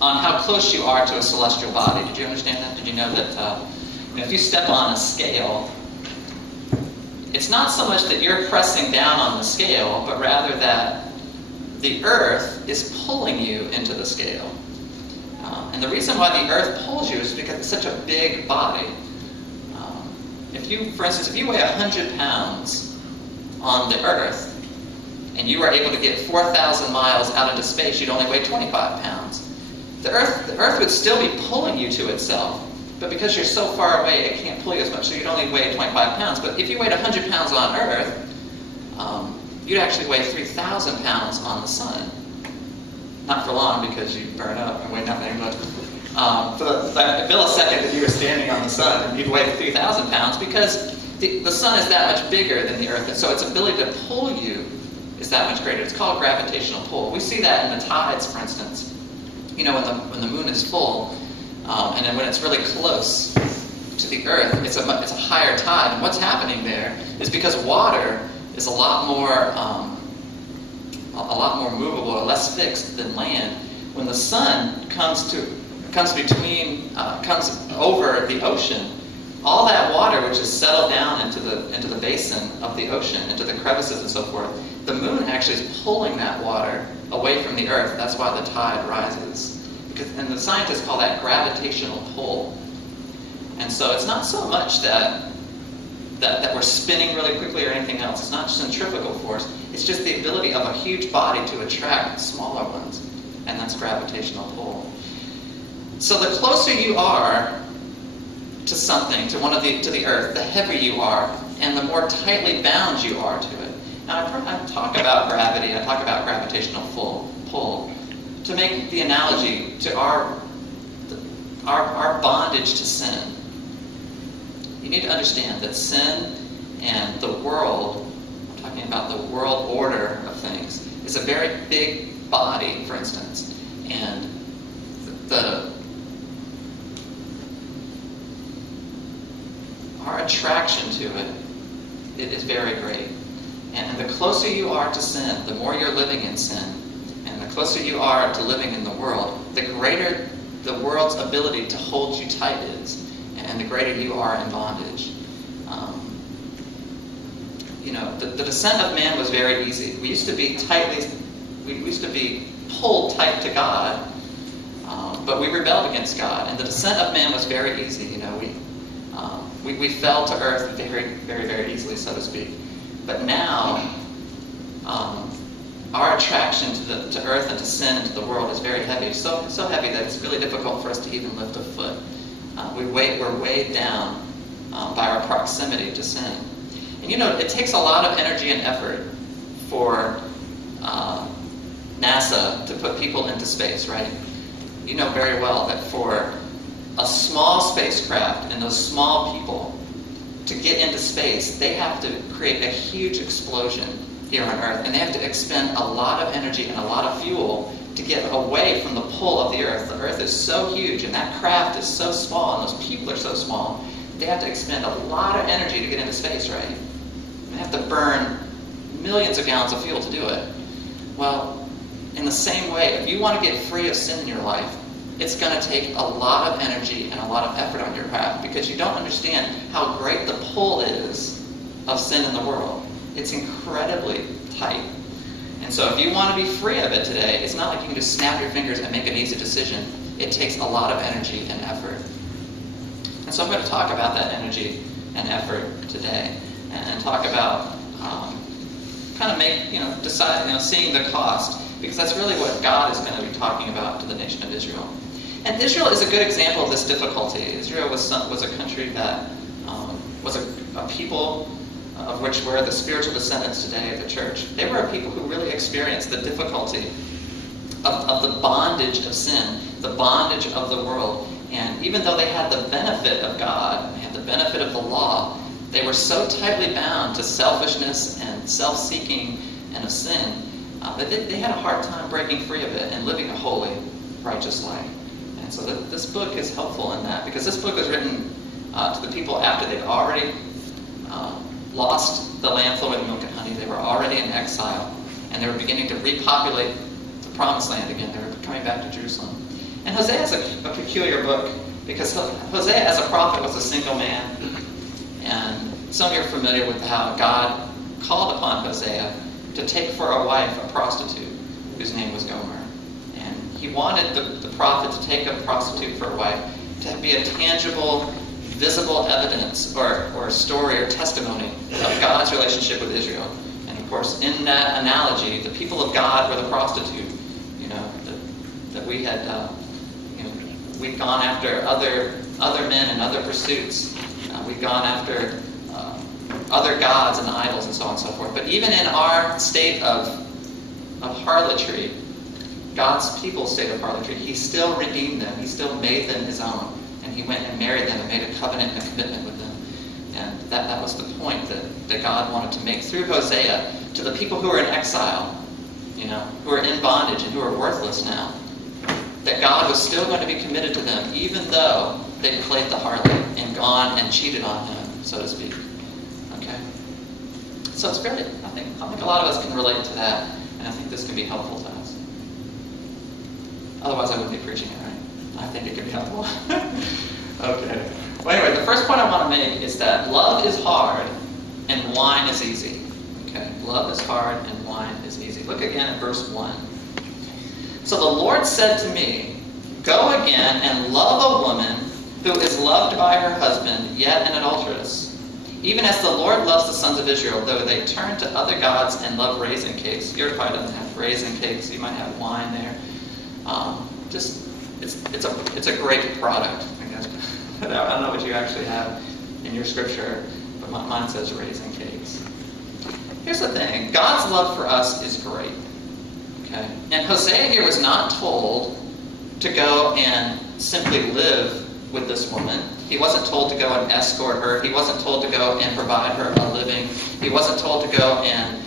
on how close you are to a celestial body. Did you understand that? Did you know that if you step on a scale, it's not so much that you're pressing down on the scale, but rather that the earth is pulling you into the scale. And the reason why the earth pulls you is because it's such a big body. For instance, if you weigh 100 pounds on the earth, and you were able to get 4,000 miles out into space, you'd only weigh 25 pounds. The earth would still be pulling you to itself, but because you're so far away, it can't pull you as much, so you'd only weigh 25 pounds. But if you weighed 100 pounds on Earth, you'd actually weigh 3,000 pounds on the sun. Not for long, because you burn up and weigh nothing, but for the millisecond that you were standing on the sun, you'd weigh 3,000 pounds, because the sun is that much bigger than the Earth, and so its ability to pull you is that much greater. It's called gravitational pull. We see that in the tides, for instance. You know, when the moon is full, and then when it's really close to the Earth, it's a higher tide. And what's happening there is because water is a lot more movable or less fixed than land. When the sun comes over the ocean, all that water which is settled down into the basin of the ocean, into the crevices and so forth, the moon actually is pulling that water away from the Earth. That's why the tide rises. And the scientists call that gravitational pull. And so it's not so much that we're spinning really quickly or anything else. It's not centrifugal force. It's just the ability of a huge body to attract smaller ones. And that's gravitational pull. So the closer you are to something, to the Earth, the heavier you are, and the more tightly bound you are to it. Now, I talk about gravity, I talk about gravitational pull, to make the analogy to our bondage to sin. You need to understand that sin and the world, I'm talking about the world order of things, is a very big body, for instance. And our attraction to it is very great. And the closer you are to sin, the more you're living in sin, and the closer you are to living in the world, the greater the world's ability to hold you tight is, and the greater you are in bondage. The descent of man was very easy. We used to be pulled tight to God, but we rebelled against God, and the descent of man was very easy. We fell to earth very, very, very easily, so to speak. But now, our attraction to earth and to sin and to the world is very heavy. So heavy that it's really difficult for us to even lift a foot. We're weighed down by our proximity to sin. And it takes a lot of energy and effort for NASA to put people into space, right? You know very well that for a small spacecraft and those small people to get into space, they have to create a huge explosion here on Earth, and they have to expend a lot of energy and a lot of fuel to get away from the pull of the Earth. The Earth is so huge, and that craft is so small, and those people are so small, they have to expend a lot of energy to get into space, right? They have to burn millions of gallons of fuel to do it. Well, in the same way, if you want to get free of sin in your life, it's going to take a lot of energy and a lot of effort on your behalf, because you don't understand how great the pull is of sin in the world. It's incredibly tight. And so if you want to be free of it today, it's not like you can just snap your fingers and make an easy decision. It takes a lot of energy and effort. And so I'm going to talk about that energy and effort today, and talk about seeing the cost, because that's really what God is going to be talking about to the nation of Israel. And Israel is a good example of this difficulty. Israel was a country that was a people of which we're the spiritual descendants today of the church. They were a people who really experienced the difficulty of the bondage of sin, the bondage of the world. And even though they had the benefit of God, they had the benefit of the law, they were so tightly bound to selfishness and self-seeking and of sin that they had a hard time breaking free of it and living a holy, righteous life. And so this book is helpful in that, because this book was written to the people after they'd already lost the land flowing with milk and honey. They were already in exile, and they were beginning to repopulate the promised land again. They were coming back to Jerusalem. And Hosea is a peculiar book because Hosea, as a prophet, was a single man. And some of you are familiar with how God called upon Hosea to take for a wife a prostitute whose name was Gomer. And he wanted the prophet to take a prostitute for a wife to be a tangible, visible evidence or story or testimony of God's relationship with Israel. And of course, in that analogy, the people of God were the prostitute. That we had, we'd gone after other men and other pursuits. We'd gone after other gods and idols and so on and so forth. But even in our state of harlotry, God's people's state of harlotry, he still redeemed them. He still made them his own. And he went and married them and made a covenant and a commitment with them. And that was the point that God wanted to make through Hosea to the people who are in exile, who are in bondage and who are worthless now. That God was still going to be committed to them, even though they played the harlot and gone and cheated on him, so to speak. Okay? So it's great. I think a lot of us can relate to that, and I think this can be helpful to us. Otherwise, I wouldn't be preaching it, right? I think it can be helpful. Okay. Well, anyway, the first point I want to make is that love is hard and wine is easy. Okay? Love is hard and wine is easy. Look again at verse 1. So the Lord said to me, "Go again and love a woman who is loved by her husband, yet an adulteress. Even as the Lord loves the sons of Israel, though they turn to other gods and love raisin cakes." Your probably doesn't have raisin cakes. You might have wine there. It's a great product. I guess. I don't know what you actually have in your scripture, but mine says raisin cakes. Here's the thing. God's love for us is great. Okay? And Hosea here was not told to go and simply live with this woman. He wasn't told to go and escort her. He wasn't told to go and provide her a living. He wasn't told to go and